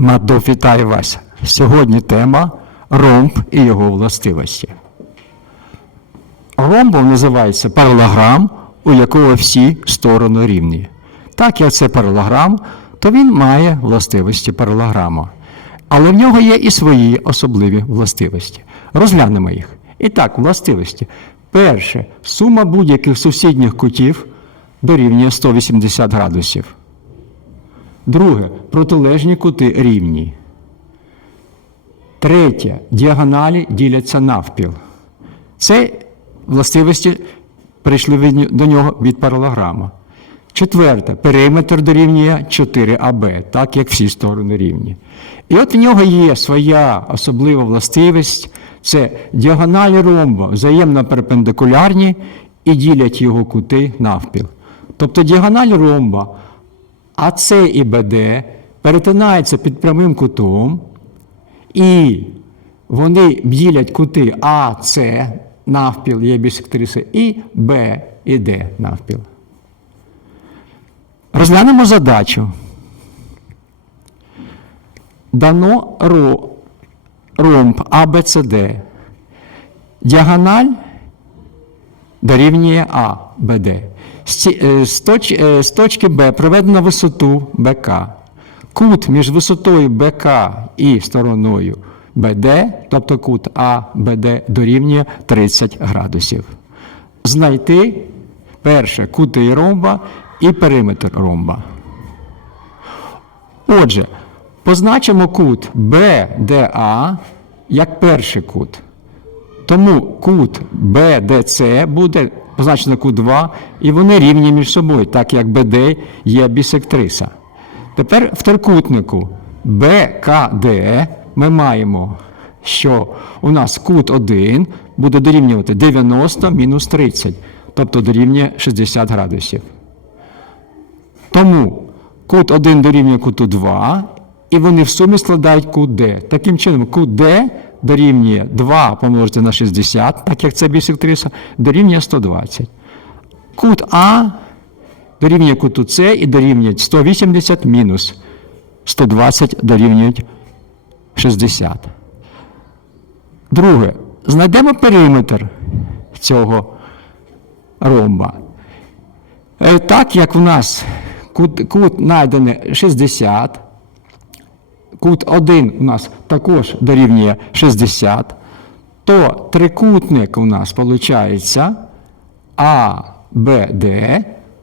Мадов вітаю вас. Сьогодні тема ромб і його властивості. Ромбом називається паралограм, у якого всі сторони рівні. Так як це паралограм, то він має властивості паралограма. Але в нього є і свої особливі властивості. Розглянемо їх. І так, властивості. Перше, сума будь-яких сусідніх кутів дорівнює 180 градусів. Друге, протилежні кути рівні. Третє, діагоналі діляться навпіл. Це властивості прийшли до нього від паралограма. Четверте, периметр дорівнює 4АБ, так як всі сторони рівні. І от в нього є своя особлива властивість це діагоналі ромба взаємно перпендикулярні і ділять його кути навпіл. Тобто діагональ ромба АС і БД перетинаються під прямим кутом, і вони ділять кути АС навпіл є бісектриси, і Б і Д навпіл. Розглянемо задачу. Дано ро, ромб ABCD. Діагональ дорівнює А, БД. Е, е, з точки Б проведено висоту БК. Кут між висотою БК і стороною БД, тобто кут АБД, дорівнює 30 градусів. Знайти перше кути ромба і периметр ромба. Отже, позначимо кут BDA як перший кут. Тому кут BDC буде позначено кут 2, і вони рівні між собою, так як BD є бісектриса. Тепер в трикутнику BKD ми маємо, що у нас кут 1 буде дорівнювати 90 мінус 30, тобто дорівнює 60 градусів. Тому кут 1 дорівнює куту 2, і вони в сумі складають кут D. Таким чином, кут D дорівнює 2 помножити на 60, так як це бісектриса, дорівнює 120. Кут А дорівнює куту С і дорівнює 180 мінус 120 дорівнюють 60. Друге, знайдемо периметр цього ромба. Е, Так як в нас кут, кут знайдений 60, кут 1 у нас також дорівнює 60, то трикутник у нас виходить АБД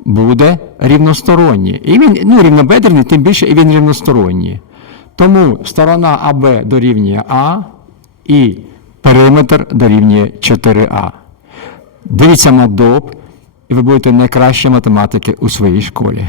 буде рівносторонній. І він ну, рівнобедрений, тим більше і він рівносторонній. Тому сторона АБ дорівнює А і периметр дорівнює 4А. Дивіться мадоп, і ви будете найкращі математики у своїй школі.